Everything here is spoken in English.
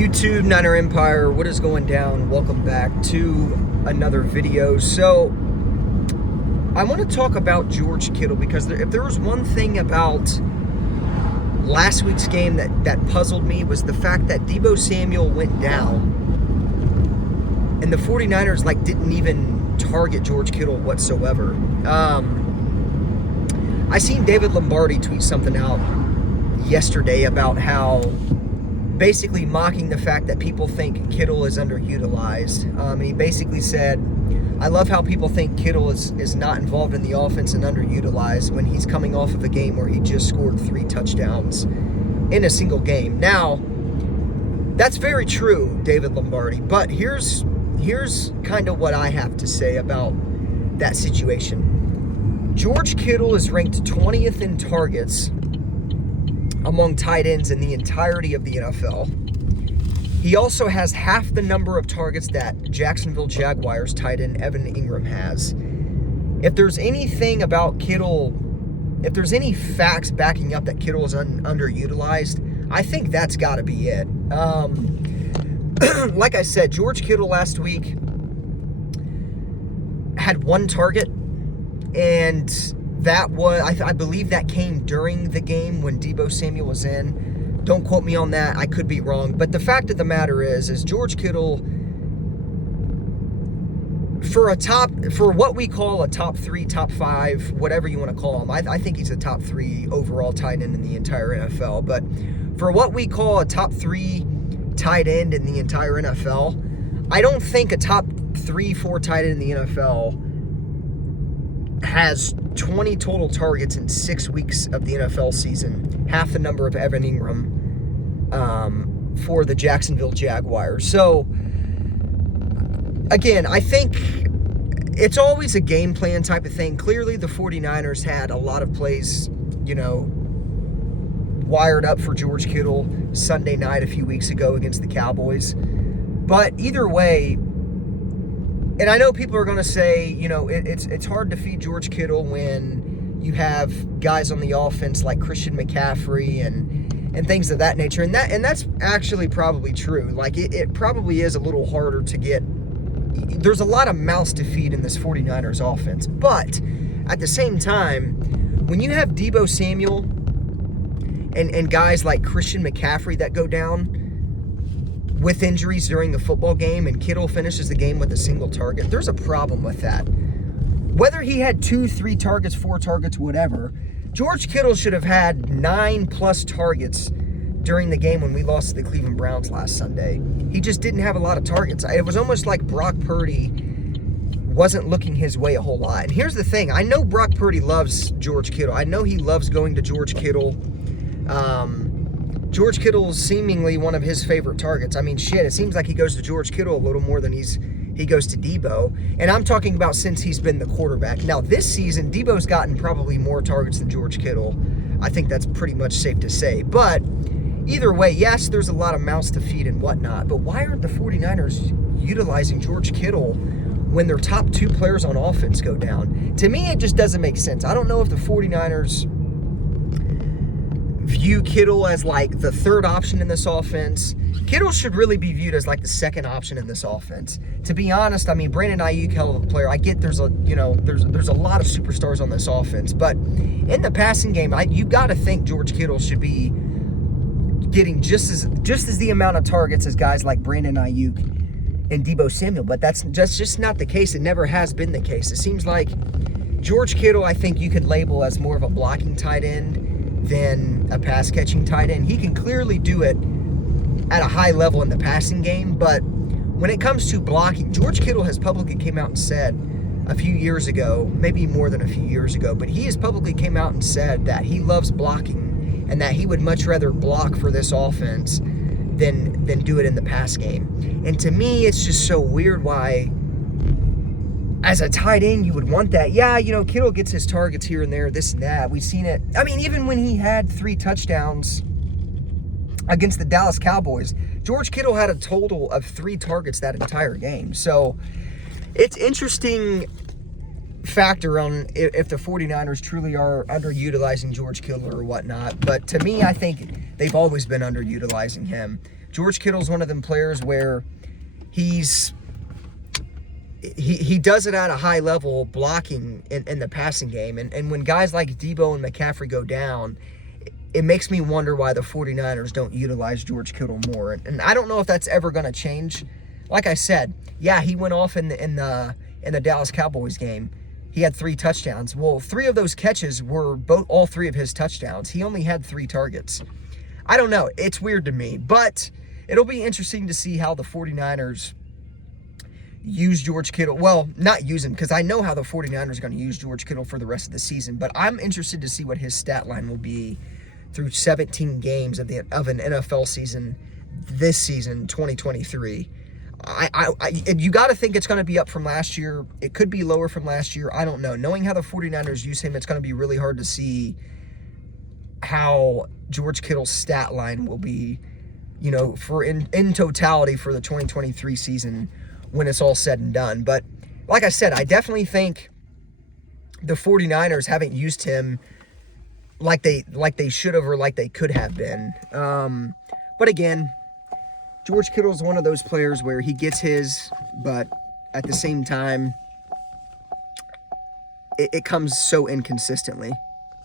YouTube, Niner Empire, what is going down? Welcome back to another video. So, I want to talk about George Kittle because if there was one thing about last week's game that puzzled me was the fact that Deebo Samuel went down and the 49ers didn't even target George Kittle whatsoever. I seen David Lombardi tweet something out yesterday about how basically mocking the fact that people think Kittle is underutilized. And he basically said, I love how people think Kittle is not involved in the offense and underutilized when he's coming off of a game where he just scored 3 touchdowns in a single game. Now, that's very true, David Lombardi, but here's kind of what I have to say about that situation. George Kittle is ranked 20th in targets among tight ends in the entirety of the NFL. He also has half the number of targets that Jacksonville Jaguars tight end Evan Ingram has. If there's anything about Kittle, if there's any facts backing up that Kittle is underutilized, I think that's got to be it. Like I said, George Kittle last week had 1 target, and that was, I believe that came during the game when Deebo Samuel was in. Don't quote me on that. I could be wrong. But the fact of the matter is George Kittle, for what we call a top 3, top 5, whatever you want to call him, I think he's a top 3 overall tight end in the entire NFL. But for what we call a top 3 tight end in the entire NFL, I don't think a top 3, 4 tight end in the NFL has 20 total targets in 6 weeks of the NFL season, half the number of Evan Ingram for the Jacksonville Jaguars. So, again, I think it's always a game plan type of thing. Clearly, the 49ers had a lot of plays, wired up for George Kittle Sunday night a few weeks ago against the Cowboys. But either way, and I know people are going to say, it's hard to feed George Kittle when you have guys on the offense like Christian McCaffrey and things of that nature. And that's actually probably true. It probably is a little harder to get. There's a lot of mouths to feed in this 49ers offense. But at the same time, when you have Deebo Samuel and guys like Christian McCaffrey that go down with injuries during the football game, and Kittle finishes the game with a single target, there's a problem with that. Whether he had 2, 3 targets, 4 targets, whatever, George Kittle should have had 9+ targets during the game when we lost to the Cleveland Browns last Sunday. He just didn't have a lot of targets. It was almost like Brock Purdy wasn't looking his way a whole lot. And here's the thing. I know Brock Purdy loves George Kittle. I know he loves going to George Kittle. George Kittle is seemingly one of his favorite targets. I mean, shit, it seems like he goes to George Kittle a little more than he goes to Deebo. And I'm talking about since he's been the quarterback. Now, this season, Deebo's gotten probably more targets than George Kittle. I think that's pretty much safe to say. But either way, yes, there's a lot of mouths to feed and whatnot. But why aren't the 49ers utilizing George Kittle when their top 2 players on offense go down? To me, it just doesn't make sense. I don't know if the 49ers view Kittle as the 3rd option in this offense. Kittle should really be viewed as the 2nd option in this offense. To be honest, I mean, Brandon Ayuk, hell of a player. I get there's a lot of superstars on this offense, but in the passing game, you got to think George Kittle should be getting just as the amount of targets as guys like Brandon Ayuk and Deebo Samuel. But that's just not the case. It never has been the case. It seems like George Kittle, I think you could label as more of a blocking tight end than a pass-catching tight end. He can clearly do it at a high level in the passing game, but when it comes to blocking, George Kittle has publicly came out and said a few years ago, maybe more than a few years ago, but he has publicly came out and said that he loves blocking and that he would much rather block for this offense than do it in the pass game. And to me, it's just so weird why, as a tight end, you would want that. Yeah, Kittle gets his targets here and there, this and that. We've seen it. I mean, even when he had 3 touchdowns against the Dallas Cowboys, George Kittle had a total of 3 targets that entire game. So it's interesting factor on if the 49ers truly are underutilizing George Kittle or whatnot. But to me, I think they've always been underutilizing him. George Kittle's one of them players where he does it at a high level, blocking in the passing game. And when guys like Deebo and McCaffrey go down, it makes me wonder why the 49ers don't utilize George Kittle more. And I don't know if that's ever going to change. Like I said, yeah, he went off in the Dallas Cowboys game. He had 3 touchdowns. Well, 3 of those catches were all 3 of his touchdowns. He only had 3 targets. I don't know. It's weird to me. But it'll be interesting to see how the 49ers use George Kittle. Well, not use him, because I know how the 49ers are going to use George Kittle for the rest of the season. But I'm interested to see what his stat line will be through 17 games of an NFL season this season, 2023. You got to think it's going to be up from last year. It could be lower from last year. I don't know. Knowing how the 49ers use him, it's going to be really hard to see how George Kittle's stat line will be, for in totality for the 2023 season when it's all said and done. But like I said, I definitely think the 49ers haven't used him like they should have or like they could have been. But again, George Kittle is one of those players where he gets his, but at the same time, it comes so inconsistently.